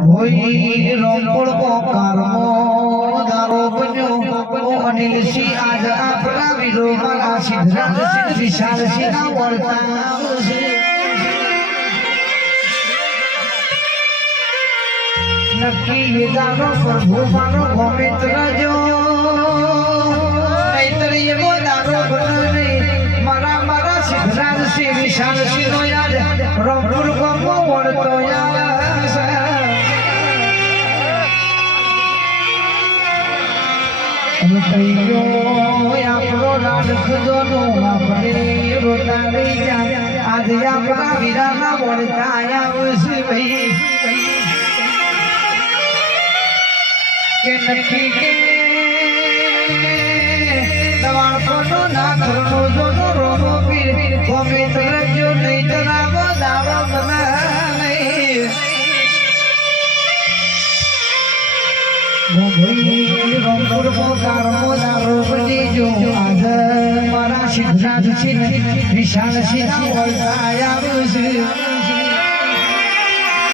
ભોઈ રોમપુર કો કર્મો દારો બન્યો ઓ અનિલ સિંહ આજ આપણા વીરો મારા સિદ્ધરાજ સિંહ વિશાલ સિંહ ના વળતા નક્કી વેદાનો પ્રભુ મારો ગોમિત્ર જો નહીતર એવો દારો બને મારા મારા સિદ્ધરાજ સિંહ વિશાલ સિંહ નો યાદ રોમપુર કો વળતો યાદ આપણો રાખજો નો આપણે રોતા લઈ જાય આજે આપણા વીરાના વળતા આવશે ભાઈ કે નક્કી કે દવાણો ના કરનો જો રોમો પીર ગમે તરજો નહીં તરાવો દાડો બનાય રોમપુર કો કર્મો દારો બની જો આજ મારા સિદ્ધરાજ સિંહ વિશાલ સિંહ વળતા આવ્યું છે